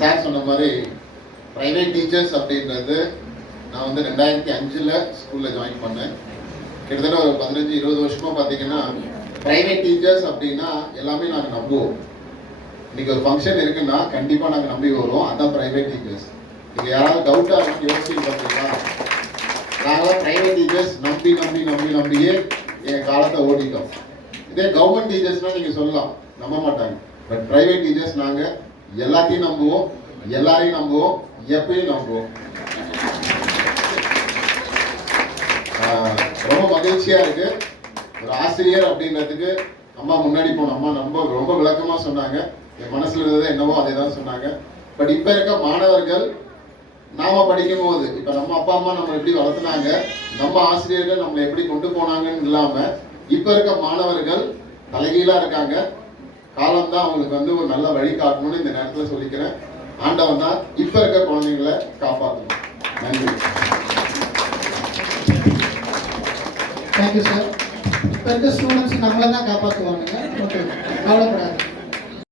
Sir சொன்ன மாதிரி private teachers அப்படின்றது நான் வந்து 2005 ஸ்கூலில் ஜாயின் பண்ணேன். கிட்டத்தட்ட ஒரு 15-20 வருஷமாக பார்த்தீங்கன்னா ப்ரைவேட் டீச்சர்ஸ் அப்படின்னா எல்லாமே நாங்கள் நம்புவோம். இன்னைக்கு ஒரு ஃபங்க்ஷன் இருக்குன்னா கண்டிப்பாக நாங்கள் நம்பி வருவோம். அதான் ப்ரைவேட் டீச்சர்ஸ். நீங்கள் யாராவது டவுட்டாக இருக்குன்னு யோசிச்சு பார்த்தீங்களா? நாங்களாம் ப்ரைவேட் டீச்சர்ஸ் நம்பியே என் காலத்தை ஓடிட்டோம். இதே கவர்மெண்ட் டீச்சர்ஸ்னால் நீங்கள் சொல்லலாம், நம்ப மாட்டாங்க. பட் ப்ரைவேட் டீச்சர்ஸ் நாங்கள் எல்லாத்தையும் நம்புவோம், எல்லாரையும் நம்புவோம், எப்பயும் நம்புவோம். ரொம்ப மகிழ்ச்சியாக இருக்கு. ஒரு ஆசிரியர் அப்படின்றதுக்கு அம்மா முன்னாடி போன அம்மா ரொம்ப விளக்கமாக சொன்னாங்க. என் மனசுல இருந்தது என்னவோ அதை தான் சொன்னாங்க. பட் இப்போ இருக்க மாணவர்கள் நாம படிக்கும் போது இப்போ நம்ம அப்பா அம்மா நம்ம எப்படி வளர்த்துனாங்க, நம்ம ஆசிரியர்கள் நம்மளை எப்படி கொண்டு போனாங்கன்னு இல்லாம இப்ப இருக்க மாணவர்கள் தலைகீழா இருக்காங்க. காலம் தான் அவங்களுக்கு வந்து ஒரு நல்ல வழி காட்டணும்னு இந்த நேரத்துல சொல்லிக்கிறேன். ஆண்டவன் தான் இப்ப இருக்க குழந்தைங்களை காப்பாற்றணும். நன்றி. Thank you sir. இப்போ இருக்க ஸ்டூடெண்ட்ஸ் நம்மளை தான் காப்பாற்றுவாங்க. ஓகே, கவலைப்படாது.